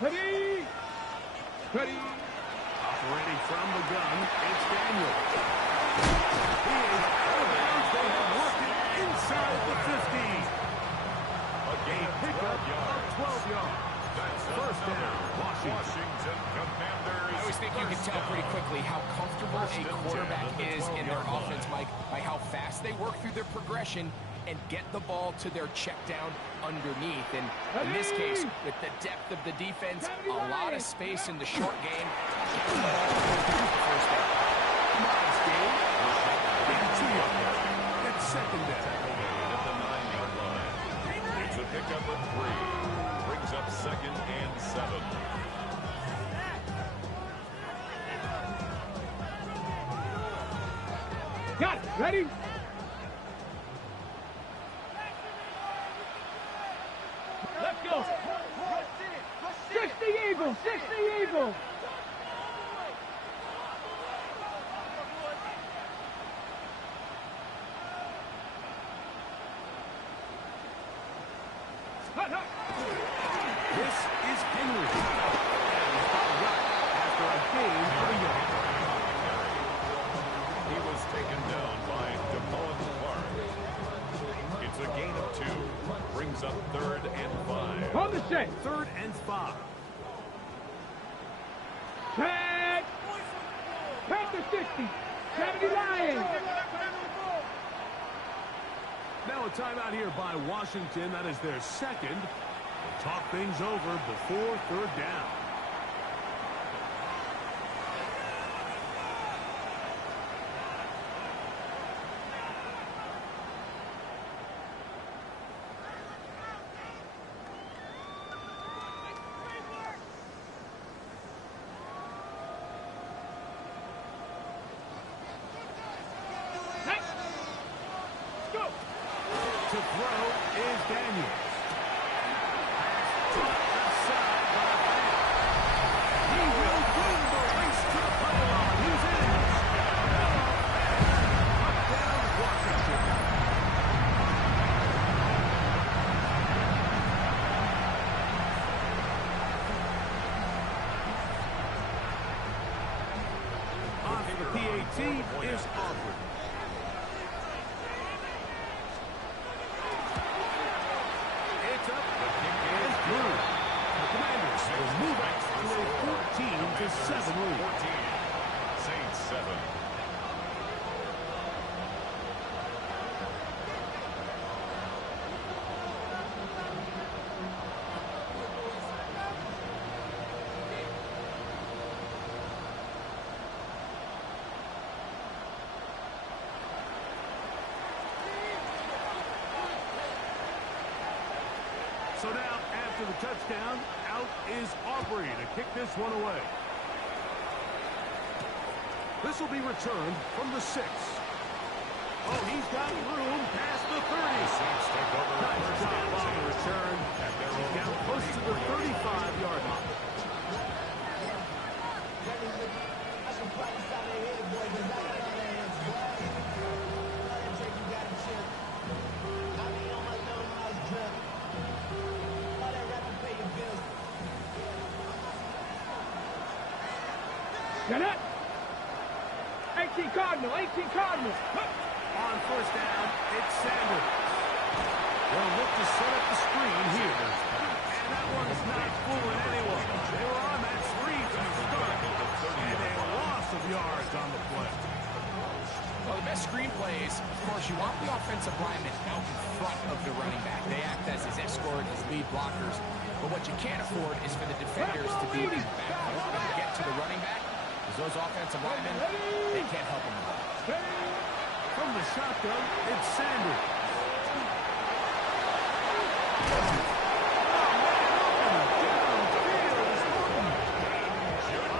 Ready. Ready. Operating from the gun, it's Daniel. He is out of bounds. They have worked it inside the 50. A gain pickup of 12 yards. That's first down, Washington Commanders. I always think you can tell pretty quickly how comfortable a quarterback is in their offense, Mike, by how fast they work through their progression and get the ball to their check down underneath. And in this case, with the depth of the defense, a lot of space in the short game. First down. Nice game. It's second down. At the 9-yard line. It's a pickup of 3. Brings up 2nd and 7. Got it. Ready. Let's go. 60 Eagles. 60 Eagles. This is Henry. And he's got right after a gain of a yard. He was taken down by DeMoen Park. It's a gain of 2. Brings up 3rd and 5. On the check. 3rd and 5. Check. Panther 60. 70 Lions. Now a timeout here by Washington. That is their second. They'll talk things over before 3rd down. To throw is Daniel. He will win the race to the pylon. He's in. Touchdown, Washington. On for the PAT is Aubrey. Move it to a 14-7 lead. Saints 7. So now, after the touchdown, out is Aubrey to kick this one away. This will be returned from the 6. Oh, he's got room past the 30. Nice job on the return. He's down close to the 35-yard line. Get it. 18 Cardinal. 18 Cardinal. On first down, it's Sanders. They'll look to set up the screen here. And that one's not fooling anyone. They were on that screen from the start. And a loss of yards on the play. Well, the best screen plays, of course, you want the offensive linemen out in front of the running back. They act as his escort, his lead blockers. But what you can't afford is for the defenders to be in the backfield and get to the running back. Because those offensive linemen, they can't help him. From the shotgun, it's Sanders.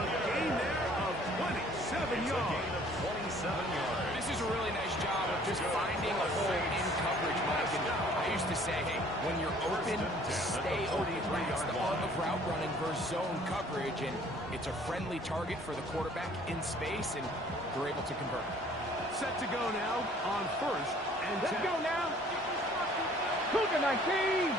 A gain there of 27 yards. This is a really nice job of just finding a hole in coverage, Mike. And I used to say, hey, when you're open, stay open. That's the art of route running versus zone coverage, and it's a friendly target for the quarterback in space, and they're able to convert. Set to go now on first and 10. Let's go now. Cougar 19.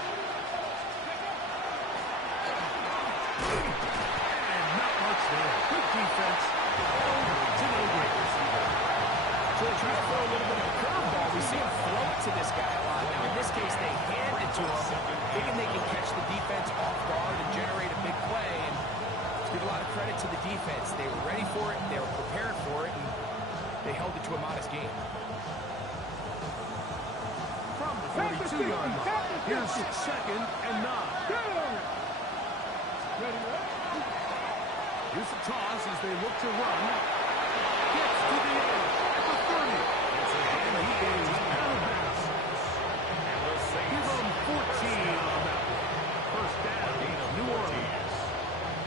there. Good defense. To no gain. So they try to throw a little bit of a curveball. We see him throw it to this guy a lot. Now, in this case, they hand it to him, thinking they can catch the defense off guard and generate a big play. And let's give a lot of credit to the defense. They were ready for it, they were prepared for it, and they held it to a modest game. From the 42-yard line, here's 2nd and 9. Here's the toss as they look to run. Gets to the edge at the 30. And he is out of bounds. Give him 14 on that one. First down, New Orleans.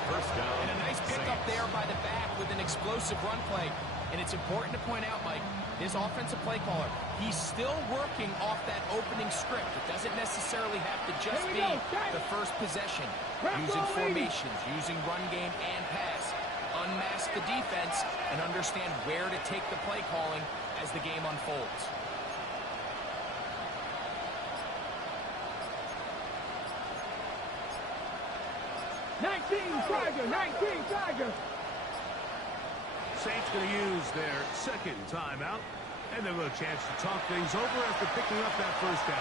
First down. And a nice pickup there by the back with an explosive run play. And it's important to point out, Mike, this offensive play caller, he's still working off that opening script. It doesn't necessarily have to just be the first possession. Using formations, using run game and pass. Unmask the defense and understand where to take the play calling as the game unfolds. Tiger. Saints going to use their 2nd timeout, and they'll have a chance to talk things over after picking up that first down.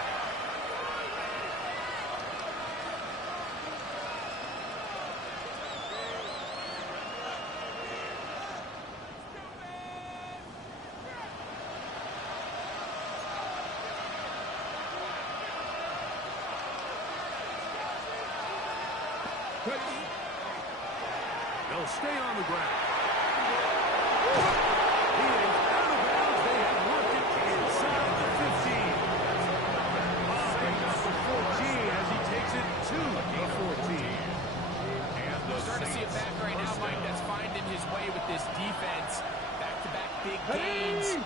They'll stay on the ground. He is out of bounds. They have worked it inside the 15. Picks up the 14 as he takes it to the 14. We're starting to see a back right now, Mike, that's finding his way with this defense. Back-to-back big gains.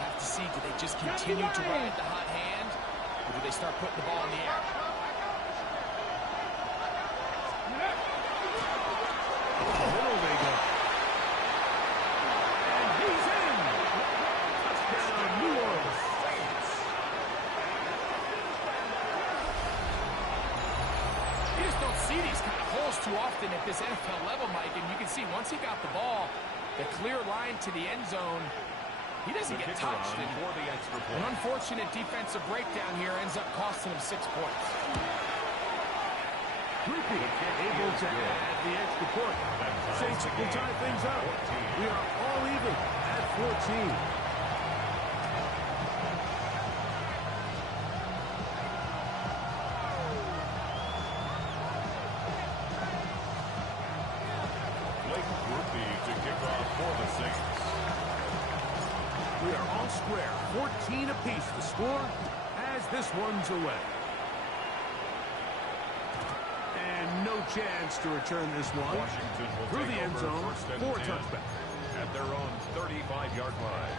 Have to see, do they just continue to ride the hot hand, or do they start putting the ball in the air? Middle they go. And he's in. Touchdown, New Orleans. You just don't see these kind of holes too often at this NFL level, Mike, and you can see once he got the ball, the clear line to the end zone, he doesn't get touched. And an unfortunate defensive breakdown here ends up costing him 6 points. Rupi able to add the extra point. Saints will tie things up. We are all even at 14. Blake Rupi to kick off for the Saints. We are all square. 14 apiece the score as this one's away. No chance to return this one. Washington will Through the end zone for a 10 touchback. at their own 35-yard line.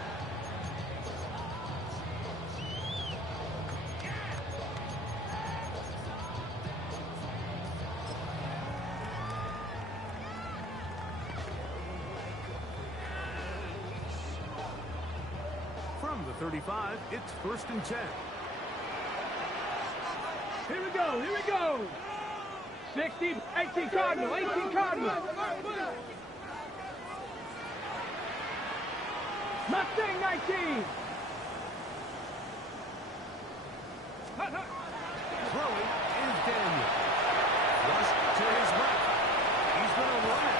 From the 35, it's 1st and 10. Here we go. 16, 18 Cardinal. Mustang 19. Throwing is Daniel. Rush to his left. He's going to run it.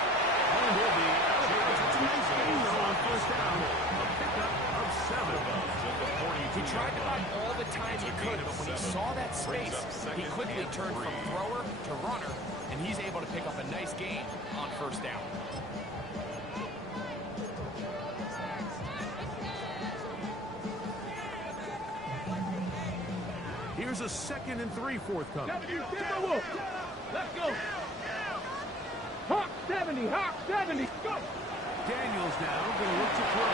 And he'll be out of bounds. It's a nice game, though, on 1st down. A pickup of 7. He tried to run all the time he could, but when he saw that space, he quickly turned from thrower to runner, and he's able to pick up a nice gain on 1st down. Here's a 2nd and 3 forthcoming. Let's go. Hawk 70, go. Daniels now going to look to throw.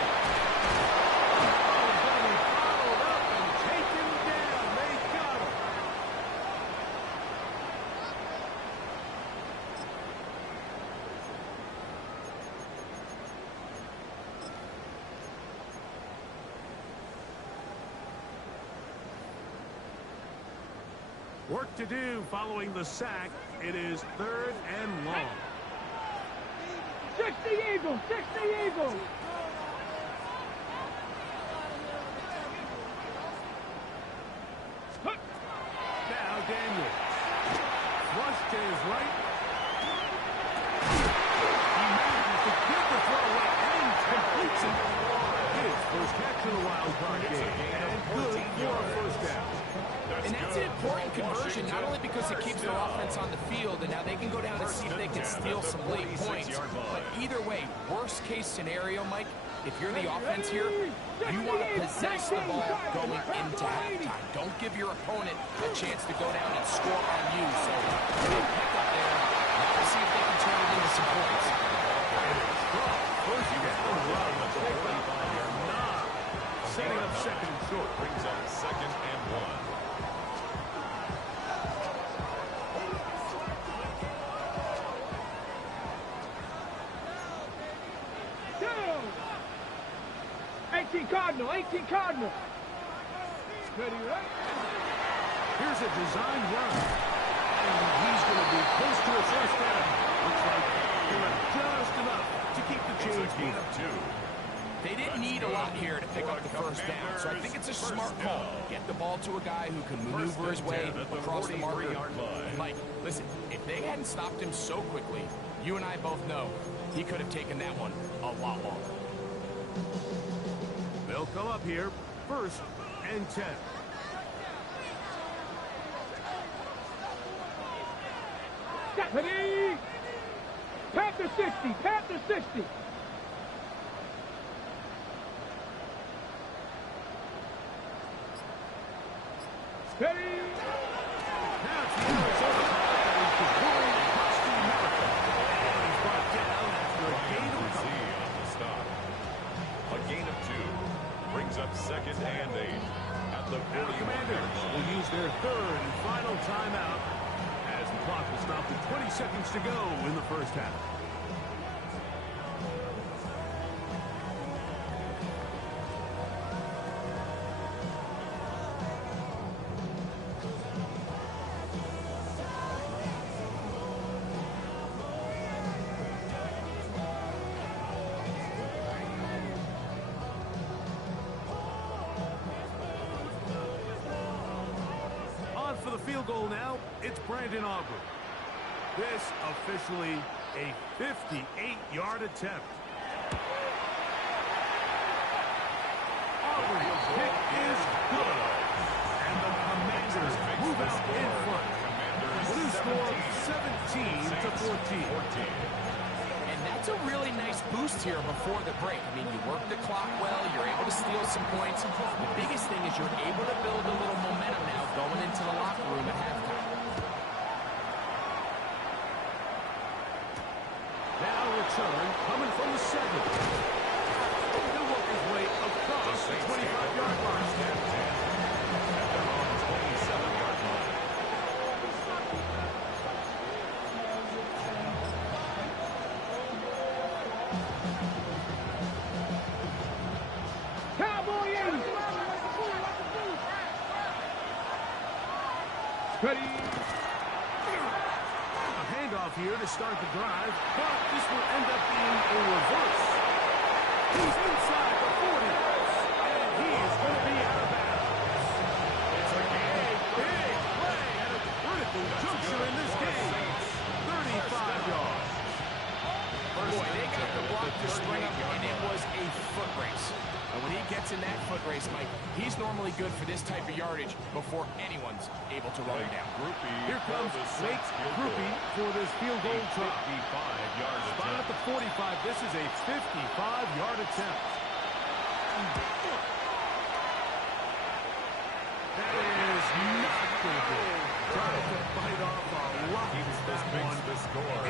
Followed up and taken down. They got him. Work to do following the sack. It is 3rd and long. 60 Eagles, 60 Eagles. Now Daniels. Flush to his right. He manages to get the throw away and completes it. His first catch in the wild card game. And good for a first down. And that's an important conversion, not only because it keeps their offense on the field, and now they can go down and see if they can steal some late points. But either way, worst case scenario, Mike, if you're the offense here, you want to possess the ball going into halftime. Don't give your opponent a chance to go down and score on you. So big pickup there. Now we'll see if they can turn it into some points. First down run at the 45-yard line. Setting up second and short. Brings up second and 1. Cardinal, 18 Cardinal. Ready, right? Here's a design run. And he's going to be close to a first down. Looks like he left just enough to keep the change moving. They didn't need a lot here to pick up the first down, so I think it's a smart call. Get the ball to a guy who can maneuver his way across the marker. Mike, listen, if they hadn't stopped him so quickly, you and I both know he could have taken that one a lot longer. They'll come up here, first and 10. Ready? Panther 60, Panther 60. Ready? Now it's the Arizona Cardinals deploying across the America. And he's brought down after a gain of a on the stop. A gain of 2 brings up second and 8 at the 40. Commanders will use their third and final timeout as the clock will stop with 20 seconds to go in the first half. For the field goal now, it's Brandon Aubrey. This officially a 58-yard attempt. Aubrey's kick is good. And the Commanders move out in front. With a score of 17-14. And that's a really nice boost here before the break. I mean, you work the clock well, you're able to steal some points. The biggest thing is you're able to build a little momentum now going into the locker room at halftime. Now return coming from the 7. He'll work his way across the 25-yard line. At their own 27-yard line. Cowboy 80. Ready? A handoff here to start the drive, but this will end up being a reverse. He's inside the 40, and he is going to be out of bounds. It's a big play at a critical juncture in this game. 35 yards. Boy, they got the block to spring up, and it was a foot race. And when he gets in that foot race, Mike, he's normally good for this type of yardage before anyone's able to run him down. Here comes Blake Groupie for this field goal try. 55-yard Spot at the 45. This is a 55-yard attempt. That is not good. Trying to bite off a lot with this one.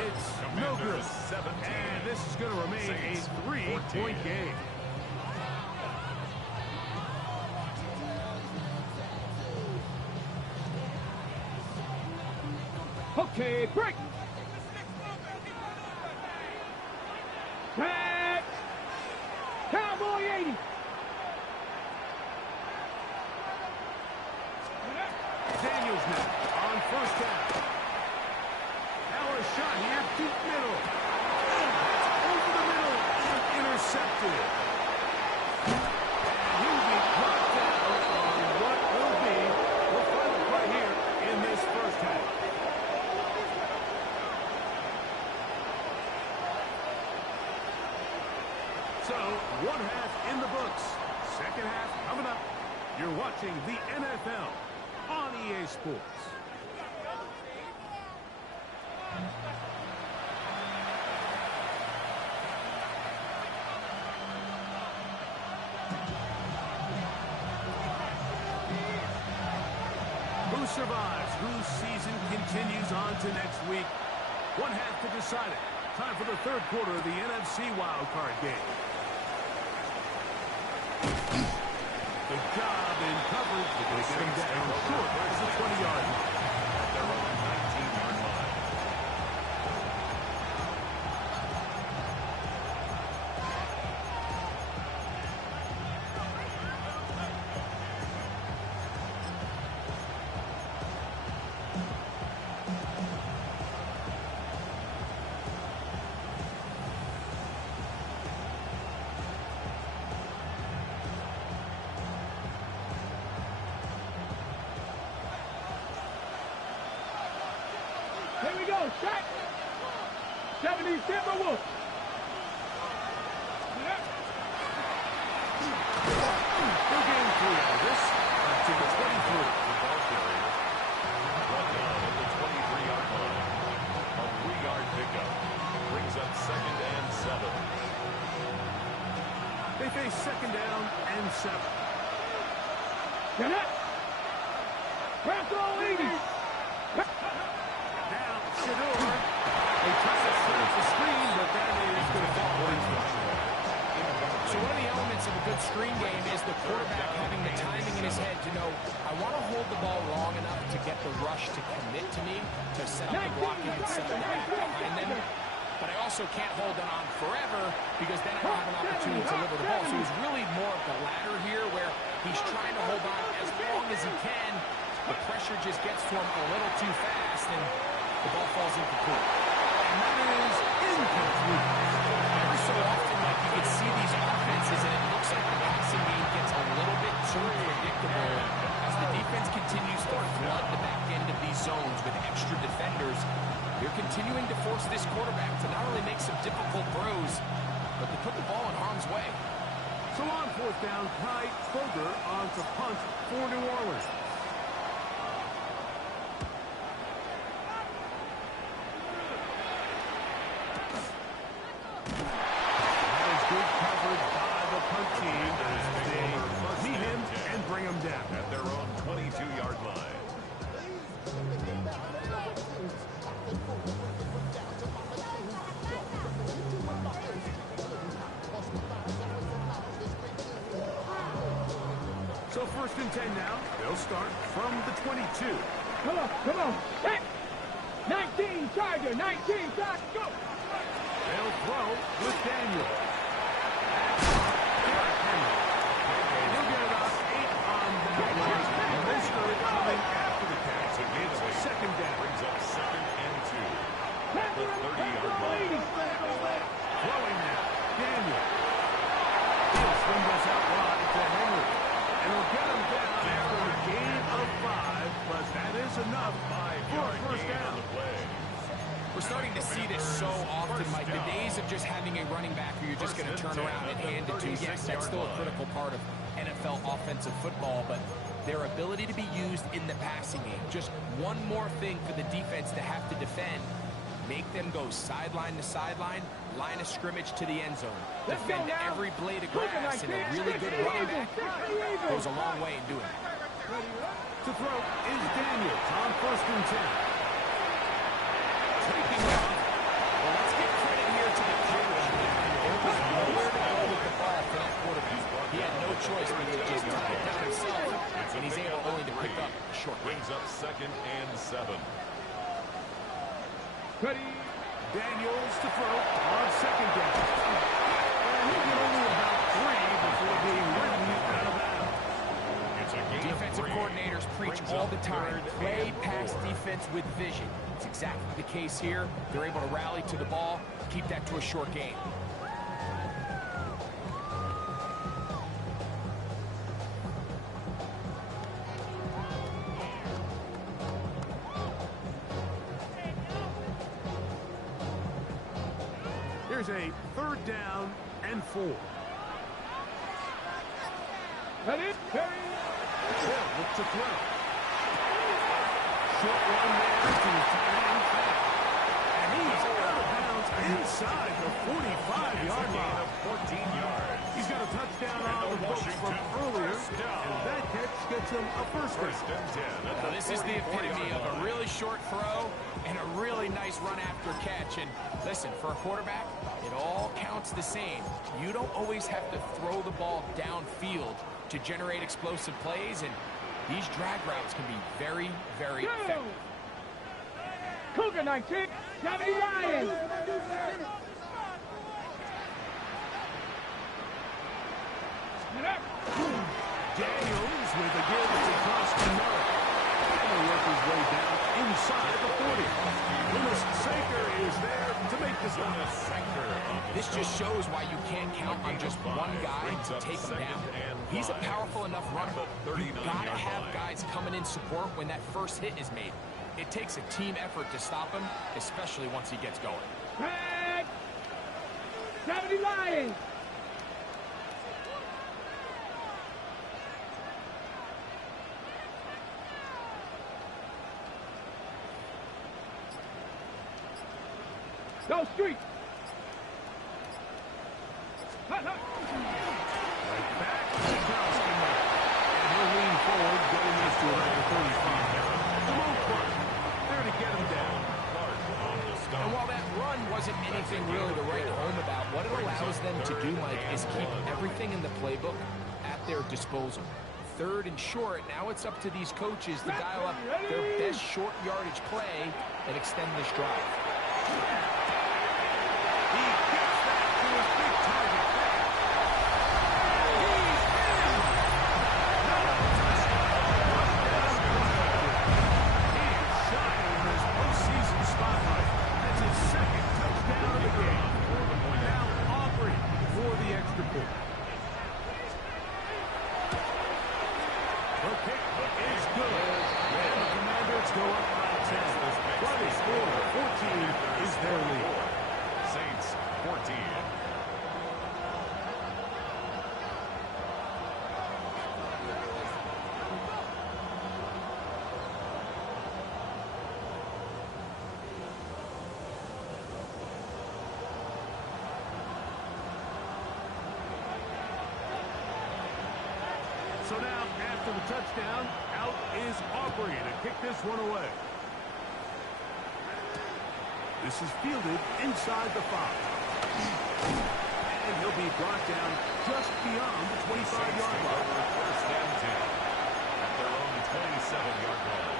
It's no good. And this is going to remain a 3-point game. Okay, break. Back. Cowboy 80. Daniels now on first down. Now a shot here, deep middle. Oh, that's So, one half in the books. Second half coming up. You're watching the NFL on EA Sports. Who survives? Whose season continues on to next week? One half to decide it. Time for the third quarter of the NFC wildcard game. The job in coverage. They get him down short of the 20-yard line. At their own 19-yard line. Here we go, shot. 70 Timberwolves. They'll gain 3 out of this. To the 23. The ball carrier. Brought down at the 23-yard line. A 3-yard pickup. Brings up 2nd and 7. They face 2nd down and 7. Get up. Press all 80. Now, Shador. They try to set up the screen, but that is going to fall into. So one of the elements of a good screen game is the quarterback having the timing in his head to know, I want to hold the ball long enough to get the rush to commit to me, to set up the blocking and set up the back behind them. But I also can't hold it on forever because then I don't have an opportunity to deliver the ball. So he's really more of the latter here where he's trying to hold on as long as he can. The pressure just gets to him a little too fast and the ball falls incomplete. And that is incomplete. Every so often, like you can see these offenses, and it looks like the passing game gets a little bit too predictable. As the defense continues to flood the back end of these zones with extra defenders, they're continuing to force this quarterback to not only make some difficult throws, but to put the ball in harm's way. So on 4th down, Kai Foger on to punt for New Orleans. Meet him and bring him down. At their own 22-yard line. So 1st and 10 now. They'll start from the 22. Come on, come on. Hey. 19 Charger, 19 Charger, go. They'll throw with Daniel. He'll get about 8 on that line. And most of it coming after the catch. It's 2nd down. Brings up 2nd and 2. At the 30-yard line. Throwing now. Daniel. He'll swing this out wide to Henry. And he'll get him down after a gain of 5. But that is enough for a 1st down. We're starting to see this so often, Mike. The days of just having a running back who you're just going to turn around and hand it to. Yes, that's still a critical part of NFL offensive football, but their ability to be used in the passing game. Just one more thing for the defense to have to defend. Make them go sideline to sideline, line of scrimmage to the end zone. Defend every blade of grass, and a really good running back goes a long way in doing it. To throw is Daniels on 1st and 10. Taking off. Well, let's give credit here to the coach. There was nowhere to go with the ball for that quarterback. He had no choice but to just tuck it down himself, and he's able only to pick up a short gain. Brings up 2nd and 7. Ready. Daniels to throw on 2nd down. And he'll get only about 3 before being ridden out of bounds. It's a gain Defensive of 3. coordinators preach Brings all up the time, 3rd play and pass 4. defense with vision. It's exactly the case here. They're able to rally to the ball, keep that to a short game. Here's a 3rd down and 4. Ready? Hill looks to throw. Short one there to tight end back. And he's out of bounds inside the 45-yard line. Of 14 yards. He's got a touchdown on the books from earlier, and that catch gets him a first and 10. Now, this is the epitome of a really short throw and a really nice run after catch. And listen, for a quarterback, it all counts the same. You don't always have to throw the ball downfield to generate explosive plays, and these drag routes can be very, very effective. Cougar 19, 70 Ryan. Daniels with a give across the middle. He'll work his way down inside the 40. Lewis Saker is there to make the stop. This just shows why you can't count on just one guy to take him down. He's a powerful enough runner. You've got to have guys coming in support when that first hit is made. It takes a team effort to stop him, especially once he gets going. Tag. 70 Lions. Go street. Right back to Gronkowski. And he'll lean forward, going this to around 35 now. Jamal Clark there to get him down. And while that run wasn't anything really to write home about, what it allows them to do, Mike, is keep everything in the playbook at their disposal. 3rd and short, now it's up to these coaches to dial up their best short yardage play and extend this drive. He gets that to his big target. He's in! He is shining in his postseason spotlight. That's his 2nd touchdown of the game. Now Aubrey for the extra point. The kick is good. And the Commanders go up by 10. 24-14 is their lead. Saints 14. So now, after the touchdown, out is Aubrey to kick this one away. This is fielded inside the 5. And he'll be brought down just beyond the 25-yard line. First and 10 at their own 27-yard line.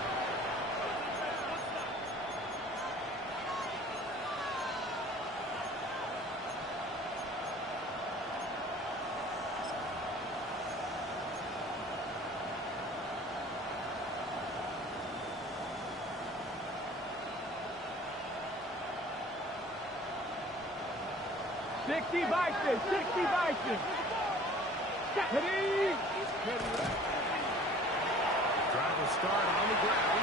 Sixty Vices. Ready? Trying to start on the ground.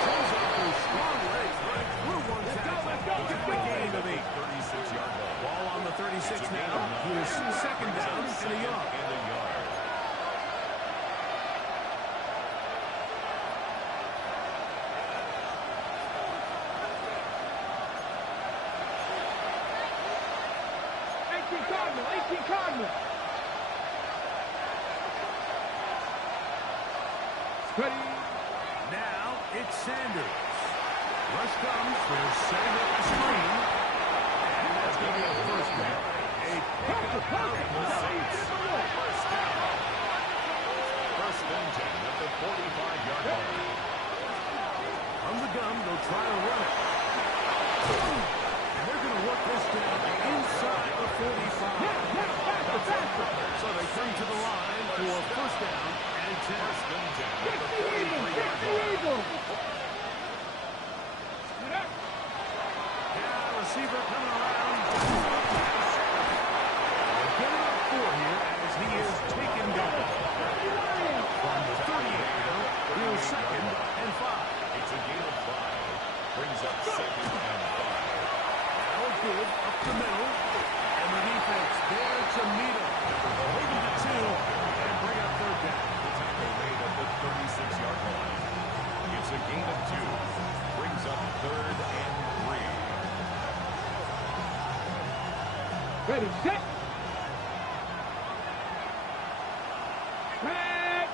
Shows up those strong legs right through one tackle. Get the gain of 8. 36-yard ball. Ball on the 36 now. Here's 2nd down and a yard. Cardinal. Ready? Now it's Sanders. Rush comes for Sanders the screen. And that's going to be a first down. A pickup out of the Saints. First down. First and 10 at the 45-yard line. From the gun, they'll try to run it. And they're going to work this down inside the 45. So they come to the line for first down and 10. First and 10 at the 43-yard line. Now receiver coming around. A Ready, set. Red.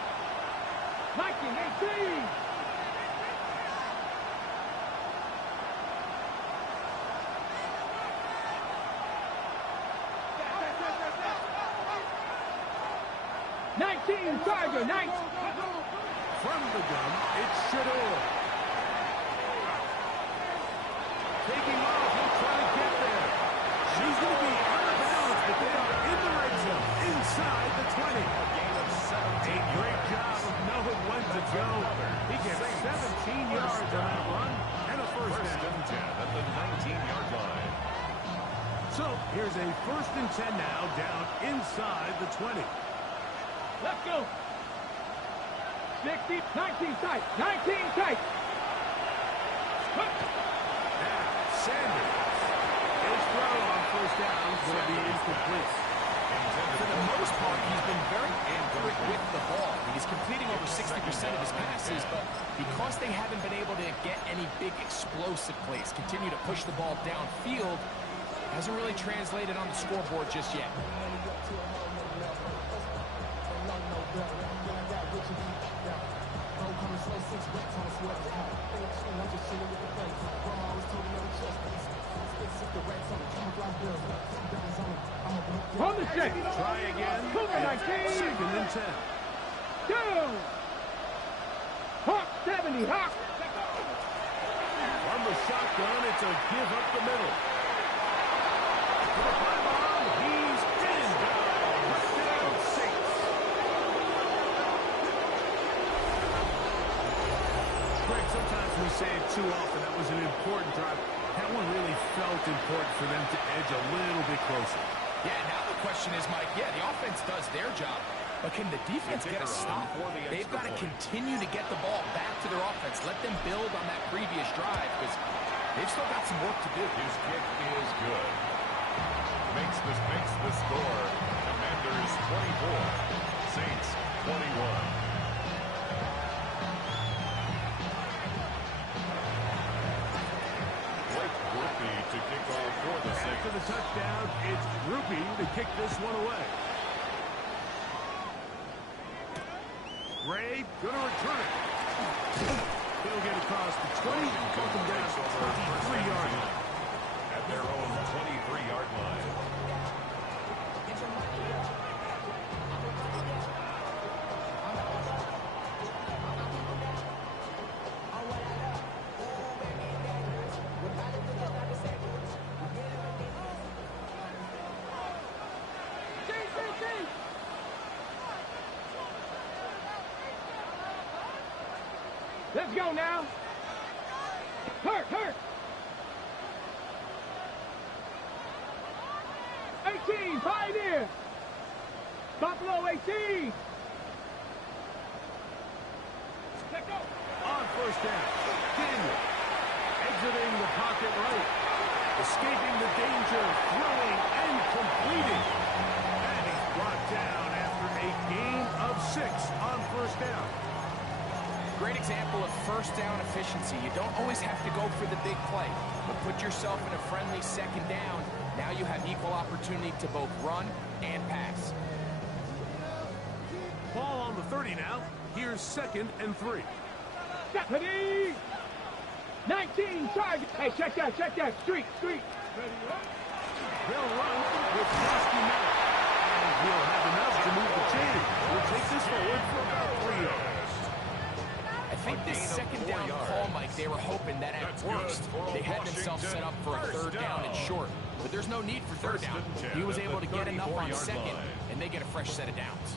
1918. Charger, 19. From the gun, it's Shador. Taking off, he'll try to get there. She's going to be out of bounds, but they are in the red zone, inside the 20. A gain of 17. A great job of knowing when to go. He gets 17 yards on that run, and a first down. 10 at the 19-yard line. So, here's a 1st and 10 now, down inside the 20. Let's go. 60, 19 tight, 19 tight. Now, Sanders. His throw on 1st down is going to be incomplete. For the most part, he's been very accurate with the ball. He's completing over 60% of his passes, but because they haven't been able to get any big explosive plays, continue to push the ball downfield, hasn't really translated on the scoreboard just yet. On the check. Try again. 2nd and 10. Down. Hawk 70, Hawk. From the shotgun, it's a give up the middle. To the pylon, he's in. Touchdown, Saints. Greg, sometimes we say it too often. That was an important drive. That one really felt important for them to edge a little bit closer. Yeah, now the question is, Mike, yeah, the offense does their job, but can the defense get a stop? They've got to continue to get the ball back to their offense. Let them build on that previous drive, because they've still got some work to do. His kick is good. Makes the score. Commanders 24. Saints 21. To kick off for the Saints. After the touchdown, it's Groupie to kick this one away. Ray gonna return it. He'll get across the 20, welcome down to 23-yard line. At their own 23-yard line. Let's go now. Hurt. 18, Pioneer. Buffalo 18. Let's go. On 1st down, Daniel exiting the pocket right, escaping the danger, throwing and completing. And he's brought down after a gain of 6 on 1st down. Great example of 1st down efficiency. You don't always have to go for the big play, but put yourself in a friendly 2nd down. Now you have equal opportunity to both run and pass. Ball on the 30 now. Here's 2nd and 3. Deputy. 19, Charger. Hey, check that. Street. They'll run with Frosty Miller. And he'll have enough to move the chain. We'll take this forward for about 3 yards. I think this 2nd down call, Mike, they were hoping that at worst they had themselves set up for a 3rd down and short. But there's no need for 3rd down. He was able to get enough on 2nd, and they get a fresh set of downs.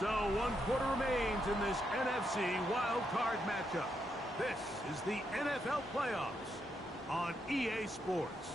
So 1 quarter remains in this NFC wild card matchup. This is the NFL playoffs on EA Sports.